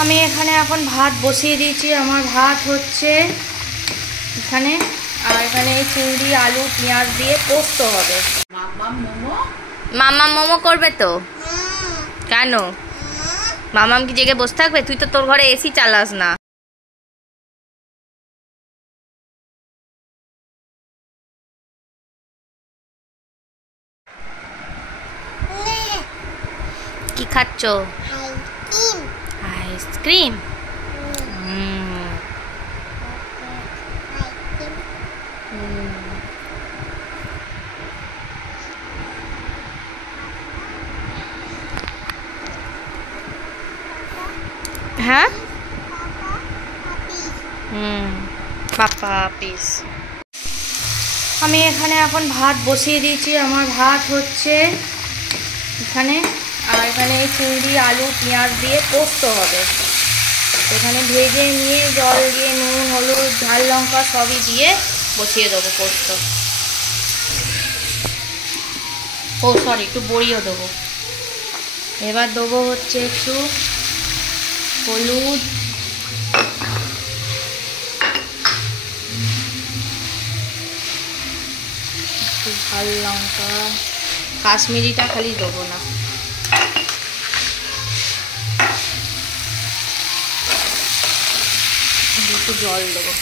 আমি এখানে এখন ভাত বসিয়ে দিয়েছি। আমার ভাত হচ্ছে এখানে, আর এখানে চিংড়ি আলু পেঁয়াজ দিয়ে পোস্ত হবে। মাম্মাম মোমো করবে তো? কেন? মাম্মাম কি জেগে বসে থাকবে? তুই তো তোর ঘরে এসি চালাস না। কি খাচ্ছ? আইসক্রিম। হ্যাঁ, পাপা পিস। আমি এখানে এখন ভাত বসিয়ে দিয়েছি। আমার ভাত হচ্ছে এখানে, আর এখানে চিংড়ি আলু পেঁয়াজ দিয়ে পোস্ত হবে। এখানে ভেজে নিয়ে জল দিয়ে নুন হলুদ ঝাল লঙ্কা সবই দিয়ে বসিয়ে দেবো পোস্ত। ও সরি, একটু বড়িও দেবো। এবার দেবো হচ্ছে একটু হলুদ, একটু ঝাল লঙ্কা, কাশ্মীরিটা খালি দেবো না। একটু জল দেবো।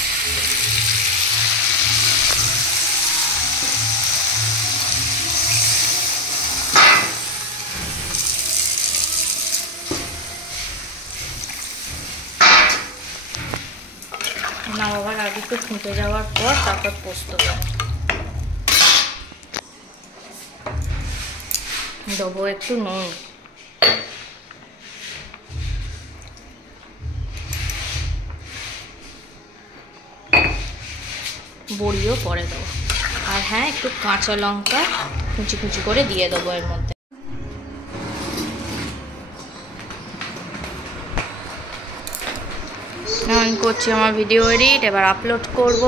নামাবার আগে একটু ফুটে যাওয়ার পর তারপর পোস্ত দেবো একটু নুন। বড়িও পরে দেবো। আর হ্যাঁ, একটু কাঁচা লঙ্কা কুচি কুচি করে দিয়ে দেবো এর মধ্যে। আমি করছি আমার ভিডিও এডিট, এবার আপলোড করব।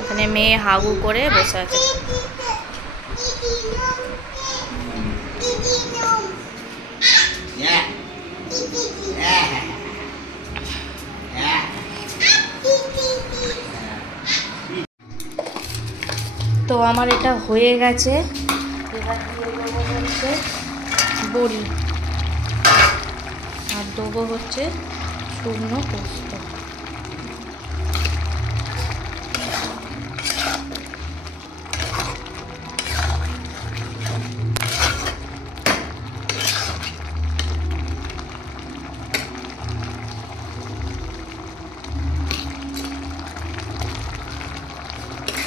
ওখানে মেয়ে হাগু করে বসে আছে। তো আমার এটা হয়ে গেছে। এবার দিয়ে দেবো হচ্ছে বড়ি, আর দেবো হচ্ছে শুকনো পোস্ত।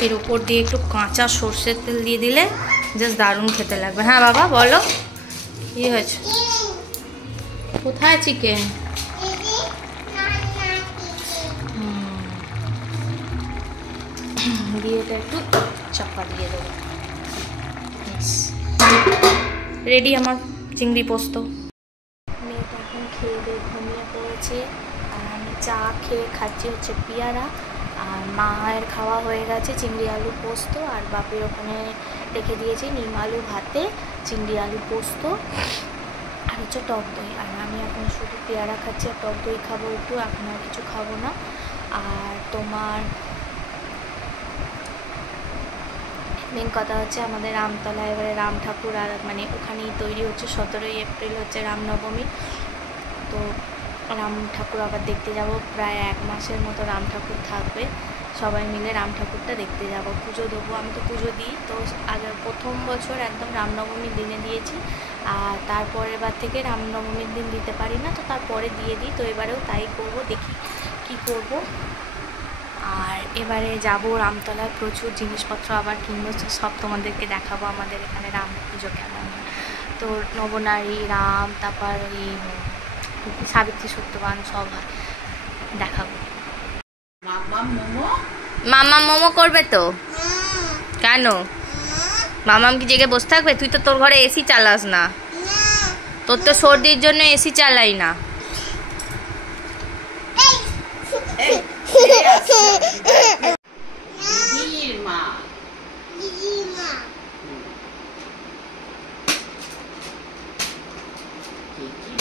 এর উপর দিয়ে একটু কাঁচা সর্ষের তেল দিয়ে দিলে জাস্ট দারুণ খেতে লাগবে। হ্যাঁ বাবা বলো, কি হয়েছে? কোথায় চিকেন? দিয়ে এটা একটু চাপা দিয়ে দেবো। রেডি আমার চিংড়ি পোস্ত। মেয়েটা এখন খেয়ে দিয়ে ঘুমিয়ে পড়েছে, আর আমি চা খেয়ে খাচ্ছি হচ্ছে পেয়ারা। আর মায়ের খাওয়া হয়ে গেছে চিংড়ি আলু পোস্ত, আর বাপের ওখানে রেখে দিয়েছি নিম আলু ভাতে চিংড়ি আলু পোস্ত আর হচ্ছে টক দই। আর আমি এখন শুধু পেয়ারা খাচ্ছি আর টক দই খাবো একটু, এখন আর কিছু খাবো না। আর তোমার মেন কথা হচ্ছে আমাদের রামতলায় এবারে রাম ঠাকুর, আর মানে ওখানেই তৈরি হচ্ছে। 17ই এপ্রিল হচ্ছে রামনবমী। তো রাম ঠাকুর আবার দেখতে যাব। প্রায় 1 মাসের মতো রাম ঠাকুর থাকবে। সবাই মিলে রাম ঠাকুরটা দেখতে যাব। পুজো দেবো, আমি তো পুজো দিই। তো আগে প্রথম বছর একদম রামনবমীর দিনে দিয়েছি, আর তারপরের বার থেকে রামনবমীর দিন দিতে পারি না, তো তারপরে দিয়ে দিই। তো এবারেও তাই করব, দেখি কি করব। আর এবারে যাব রামতলায়, প্রচুর জিনিসপত্র আবার কিনবো, সব তোমাদেরকে দেখাবো। আমাদের এখানে রাম পুজো কেমন, তো নবনারী রাম, তারপর এই সাবিত্রী সত্যবান সব দেখাবো। মাম্মাম মোমো করবে তো? কেন? মাম্মাম কি জেগে বসে থাকবে? তুই তো তোর ঘরে এসি চালাস না। তোর তো সর্দির জন্য এসি চালাই না।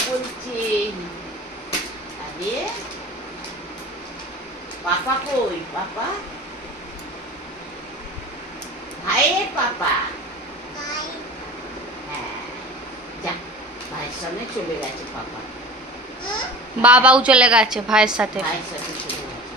বলছে আরে পাপা কই? পাপা ভাইয়ের পাপা? হ্যাঁ, যা, ভাইয়ের সামনে চলে গেছে পাপা। বাবাও চলে গেছে ভাইয়ের সাথে। ভাইয়ের সাথে চলে গেছে।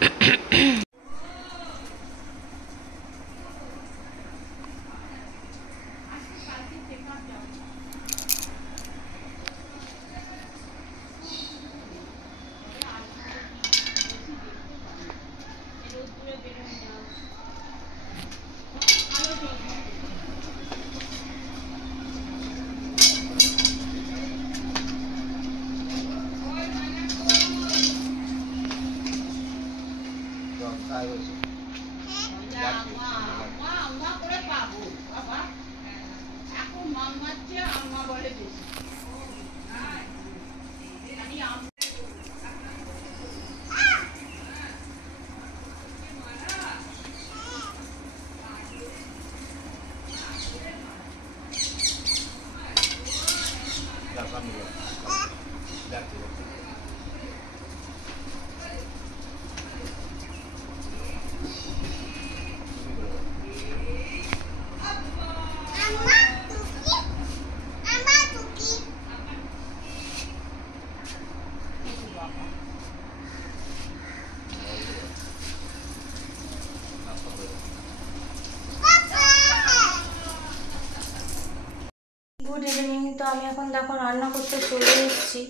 Good evening. তো আমি এখন দেখো রান্না করতে চলে এসেছি।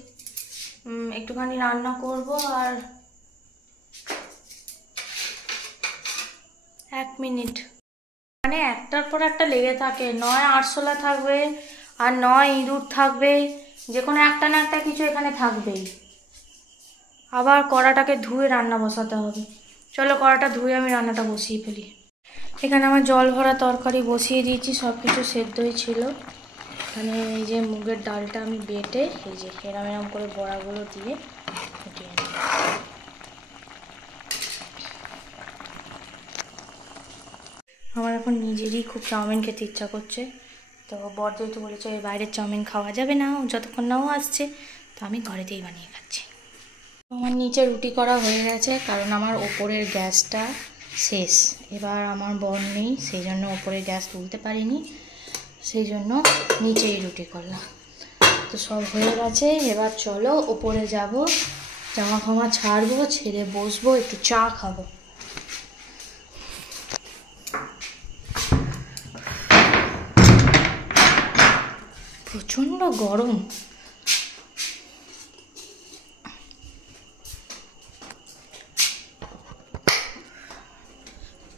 একটুখানি রান্না করব আর 1 মিনিট, মানে একটার পর একটা লেগে থাকে, নয় আরশোলা থাকবে আর নয় ইঁদুর থাকবে, যে কোনো একটা না একটা কিছু এখানে থাকবেই। আবার কড়াটাকে ধুয়ে রান্না বসাতে হবে। চলো কড়াটা ধুয়ে আমি রান্নাটা বসিয়ে ফেলি। এখানে আমার জল ভরা তরকারি বসিয়ে দিয়েছি, সব কিছু সেদ্ধই ছিল। এখানে এই যে মুগের ডালটা আমি বেটে এই যে এরম এরম করে বড়াগুলো দিয়ে ফুটিয়ে নিই। আমার এখন নিজেরই খুব চাউমিন খেতে ইচ্ছা করছে, তো বর যেহেতু বলেছে বাইরের চাউমিন খাওয়া যাবে না যতক্ষণ নাও আসছে, তো আমি ঘরেতেই বানিয়ে খাচ্ছি। আমার নিচে রুটি করা হয়ে গেছে, কারণ আমার ওপরের গ্যাসটা শেষ। এবার আমার বর নেই, সেই জন্য ওপরের গ্যাস তুলতে পারিনি, সেই জন্য নিচেই রুটি করলাম। তো সব হয়ে গেছে, এবার চলো ওপরে যাব, জামা ফামা ছাড়বো, ছেড়ে বসবো, একটু চা খাবো। প্রচণ্ড গরম।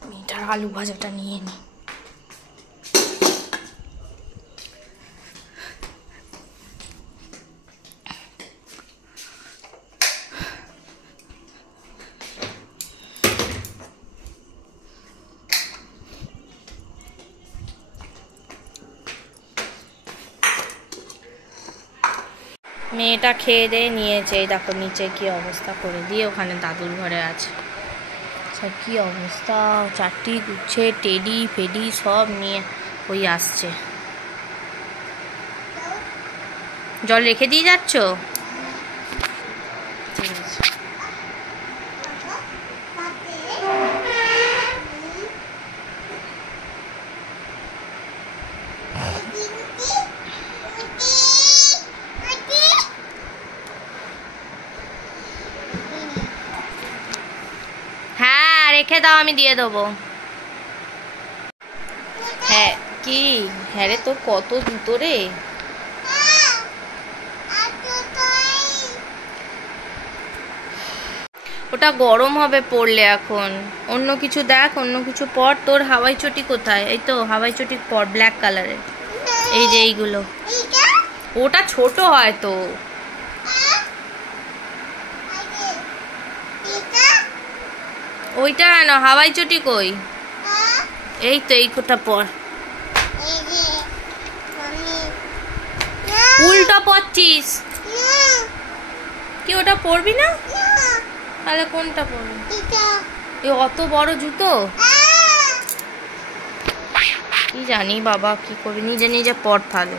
মেয়েটার আলু ভাজাটা নিয়ে নিই। মেয়েটা খেয়ে দিয়ে নিয়েছে, দেখো নিচে কি অবস্থা করে দিয়ে, ওখানে দাদুর ঘরে আছে। সব কি অবস্থা, চারটি গুচ্ছে টেডি ফেডি সব নিয়ে ওই আসছে। জল রেখে দিয়ে যাচ্ছ? ঠিক আছে। হ্যাঁ রেখে দাও, আমি দিয়ে দেবো। হ্যাঁ কি? হ্যাঁ রে, তোর কত জুতো রে। ওটা গরম হবে পরলে, এখন অন্য কিছু দেখ, অন্য কিছু পর। তোর হাওয়াই চটি কোথায়? এই তো হাওয়াই চটি পর, ব্ল্যাক কালারের। এই যে এইগুলো, ওটা ছোট হয় তো। ওইটা না, হাওয়াই চটি কই? এই তো এইটা পর। উল্টো পরছিস কি? ওটা পরবি না? তাহলে কোনটা পরবি? এই অত বড় জুতো কি জানি বাবা, কি করবি, নিজে নিজে পর তাহলে।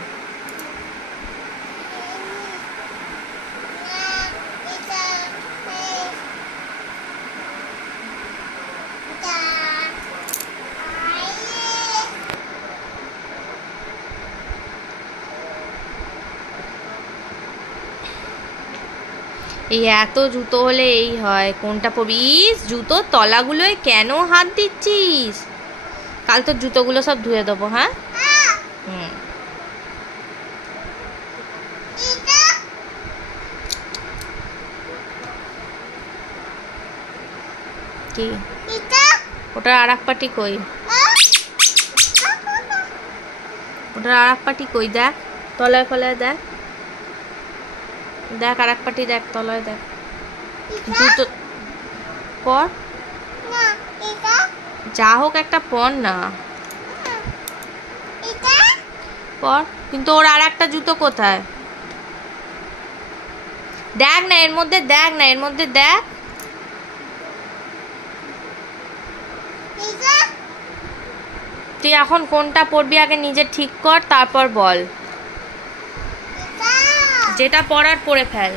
এই এত জুতো হলে এই হয়, কোনটা পরবি? ইস, জুতোর তলাগুলোয় কেন হাত দিচ্ছিস? কাল তোর জুতোগুলো সব ধুয়ে দেবো, হ্যাঁ? হুম। কি ওটার আর এক পাটি কই? ওটার আর এক পাটি কই? দেখ তলায় ফলায়, দেখ দেখ আর এক পাটি দেখ, তলায় দেখ। জুতো পর, যা হোক একটা পর না, পর। কিন্তু ওর আর একটা জুতো কোথায়? দেখ না এর মধ্যে, দেখ না এর মধ্যে, দেখ। তুই এখন কোনটা পরবি আগে নিজে ঠিক কর, তারপর বল। যেটা পরার পরে ফেল।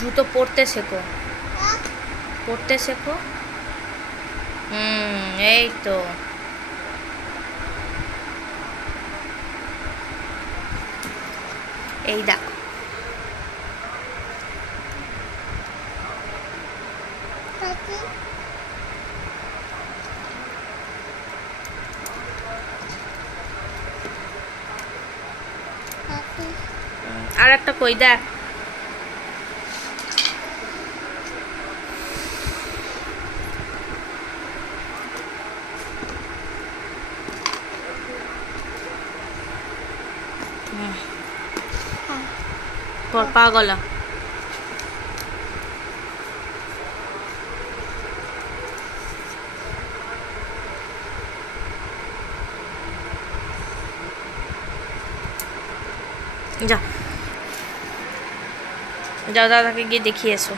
জুতো পরতে শেখো, পরতে শেখো। এই তো। এই দেখ, আর একটা কই? দেখ। পর পা গলা। যাও যাও, দাদাকে গিয়ে দেখিয়ে এসো।